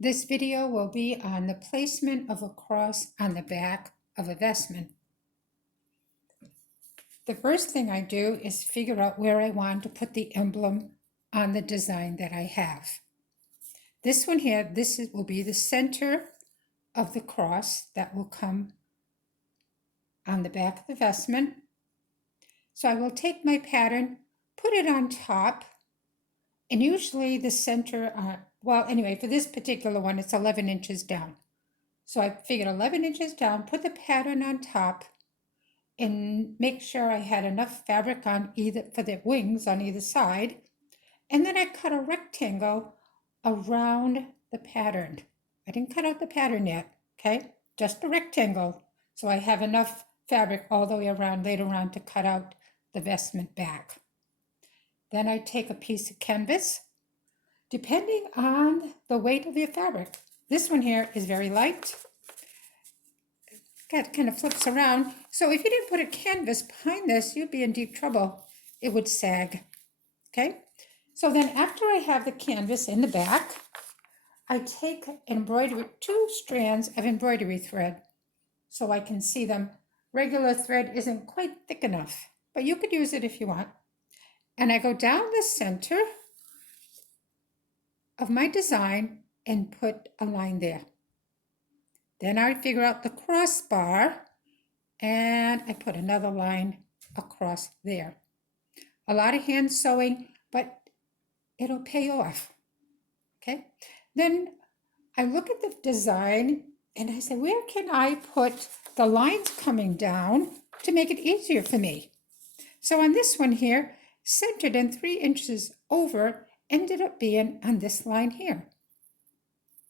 This video will be on the placement of a cross on the back of a vestment. The first thing I do is figure out where I want to put the emblem on the design that I have. This one here, will be the center of the cross that will come on the back of the vestment. So I will take my pattern, put it on top, and usually the center, for this particular one, it's 11 inches down. So I figured 11 inches down, put the pattern on top, and make sure I had enough fabric on either for the wings on either side. And then I cut a rectangle around the pattern. I didn't cut out the pattern yet, okay? Just a rectangle. So I have enough fabric all the way around later on to cut out the vestment back. Then I take a piece of canvas, depending on the weight of your fabric. This one here is very light. It kind of flips around. So if you didn't put a canvas behind this, you'd be in deep trouble. It would sag, okay? So then after I have the canvas in the back, I take two strands of embroidery thread so I can see them. Regular thread isn't quite thick enough, but you could use it if you want. And I go down the center of my design and put a line there. Then I figure out the crossbar and I put another line across there. A lot of hand sewing, but it'll pay off, okay? Then I look at the design and I say, where can I put the lines coming down to make it easier for me? So on this one here, centered and 3 inches over, ended up being on this line here.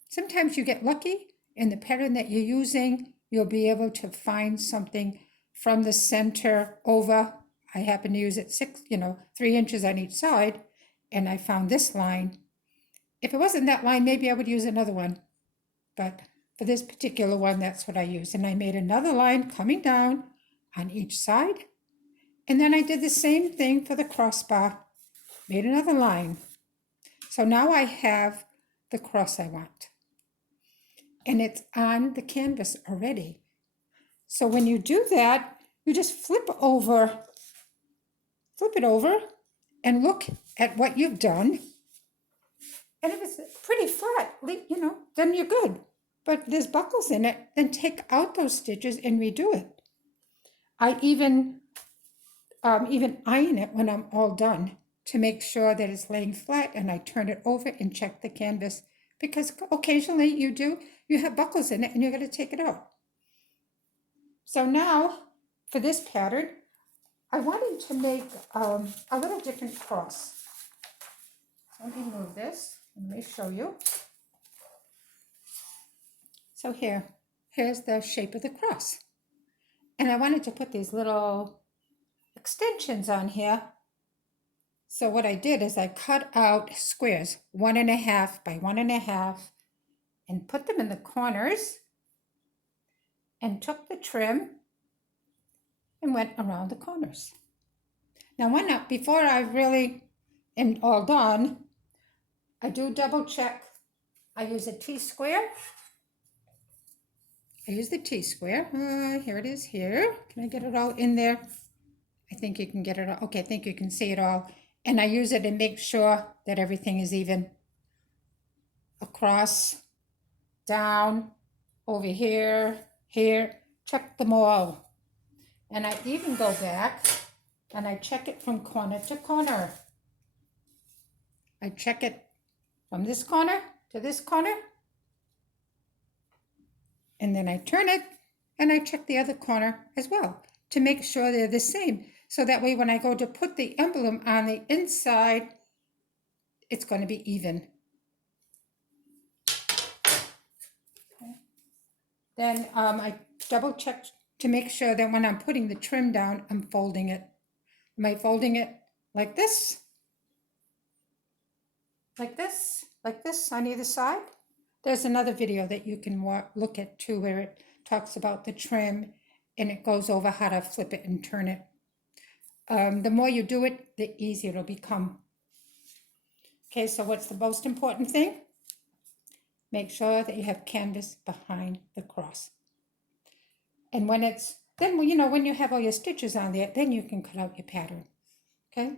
Sometimes you get lucky in the pattern that you're using, you'll be able to find something from the center over. I happen to use it 3 inches on each side, and I found this line. If it wasn't that line, maybe I would use another one. But for this particular one, that's what I used. And I made another line coming down on each side. And then I did the same thing for the crossbar, made another line. So now I have the cross I want. And it's on the canvas already. So when you do that, you just flip it over and look at what you've done. And if it's pretty flat, then you're good. But there's buckles in it, then take out those stitches and redo it. I even iron it when I'm all done to make sure that it's laying flat, and I turn it over and check the canvas, because occasionally you have buckles in it and you're going to take it out. So now for this pattern, I wanted to make a little different cross. Let me move this. Let me show you. So here's the shape of the cross. And I wanted to put these little extensions on here. So what I did is I cut out squares, 1.5 by 1.5, and put them in the corners and took the trim and went around the corners. Now before I really am all done, I do double check. I use a T-square. I use the T-square. Here it is here. Can I get it all in there? I think you can get it all. Okay, I think you can see it all. And I use it to make sure that everything is even. Across, down, over here, check them all. And I even go back and I check it from corner to corner. I check it from this corner to this corner. And then I turn it and I check the other corner as well to make sure they're the same. So that way when I go to put the emblem on the inside, it's going to be even. Okay. Then I double check to make sure that when I'm putting the trim down, I'm folding it. Am I folding it like this? Like this? Like this on either side? There's another video that you can look at too, where it talks about the trim and it goes over how to flip it and turn it. The more you do it, the easier it'll become. Okay, so what's the most important thing? make sure that you have canvas behind the cross. And when it's, then, you know, when you have all your stitches on there, then you can cut out your pattern. Okay,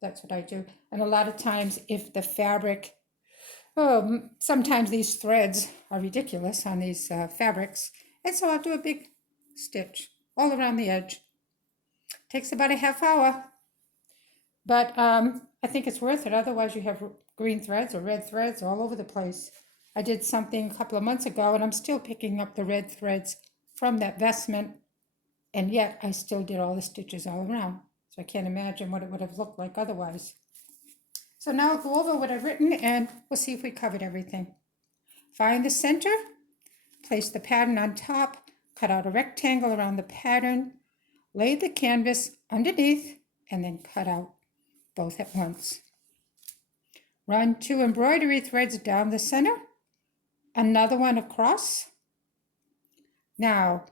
that's what I do. And a lot of times if the fabric, sometimes these threads are ridiculous on these fabrics. And so I'll do a big stitch all around the edge. Takes about a half hour. But I think it's worth it. Otherwise you have green threads or red threads all over the place. I did something a couple of months ago and I'm still picking up the red threads from that Vestment. And yet I still did all the stitches all around. So I can't imagine what it would have looked like otherwise. So now I'll go over what I've written and we'll see if we covered everything. Find the center, place the pattern on top, cut out a rectangle around the pattern, lay the canvas underneath, and then cut out both at once. Run 2 embroidery threads down the center, another one across. Now,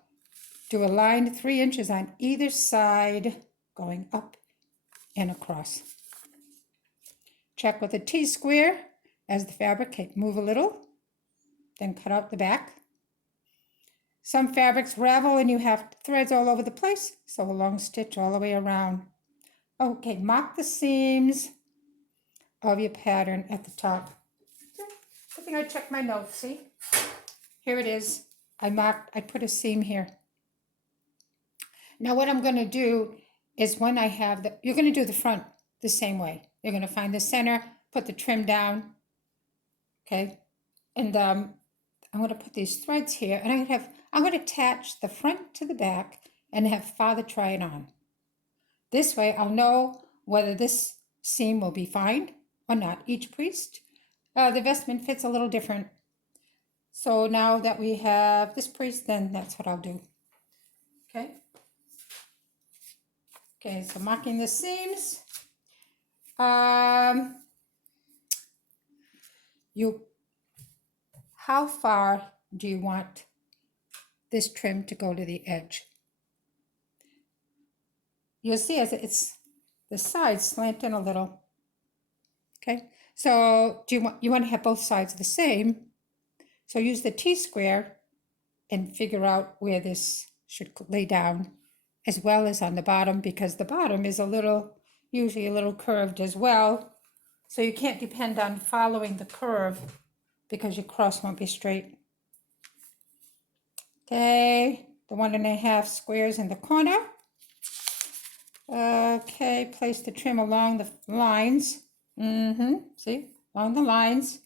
do a line 3 inches on either side, going up and across. Check with a T-square as the fabric move a little, then cut out the back. Some fabrics ravel and you have threads all over the place, so a long stitch all the way around. Okay, mark the seams of your pattern at the top. I think I checked my notes, see? Here it is. I put a seam here. Now what I'm going to do is when I have you're going to do the front the same way. You're going to find the center, put the trim down, okay? And I'm going to put these threads here, and I'm going to attach the front to the back and have Father try it on. This way I'll know whether this seam will be fine or not. Each priest, the vestment fits a little different. So now that we have this priest, then that's what I'll do. Okay. Okay, so marking the seams. How far do you want this trim to go to the edge? You'll see as it's the sides slant in a little. Okay, so you want to have both sides the same. So use the T-square and figure out where this should lay down, as well as on the bottom, because the bottom is usually a little curved as well. So you can't depend on following the curve because your cross won't be straight. Okay, the 1.5 squares in the corner. Okay, place the trim along the lines. See, along the lines.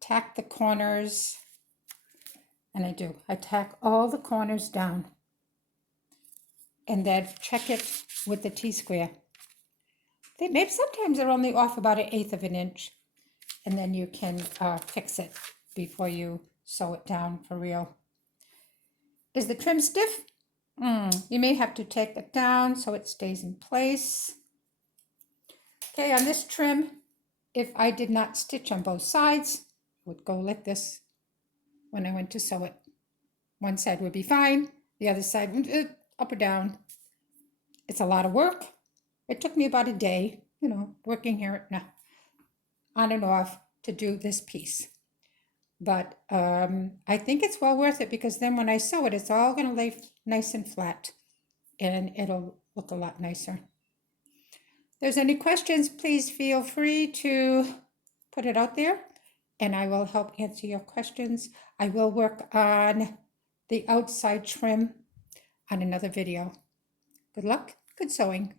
Tack the corners. And I tack all the corners down. And then check it with the T-square. Maybe sometimes they're only off about 1/8 of an inch. And then you can fix it before you sew it down for real. Is the trim stiff? You may have to take it down so it stays in place. Okay, on this trim, if I did not stitch on both sides, it would go like this when I went to sew it. One side would be fine, the other side would up or down. It's a lot of work. It took me about a day, working here on and off to do this piece. But I think it's well worth it because then when I sew it, it's all going to lay nice and flat and it'll look a lot nicer. If there's any questions, please feel free to put it out there and I will help answer your questions. I will work on the outside trim on another video. Good luck, good sewing.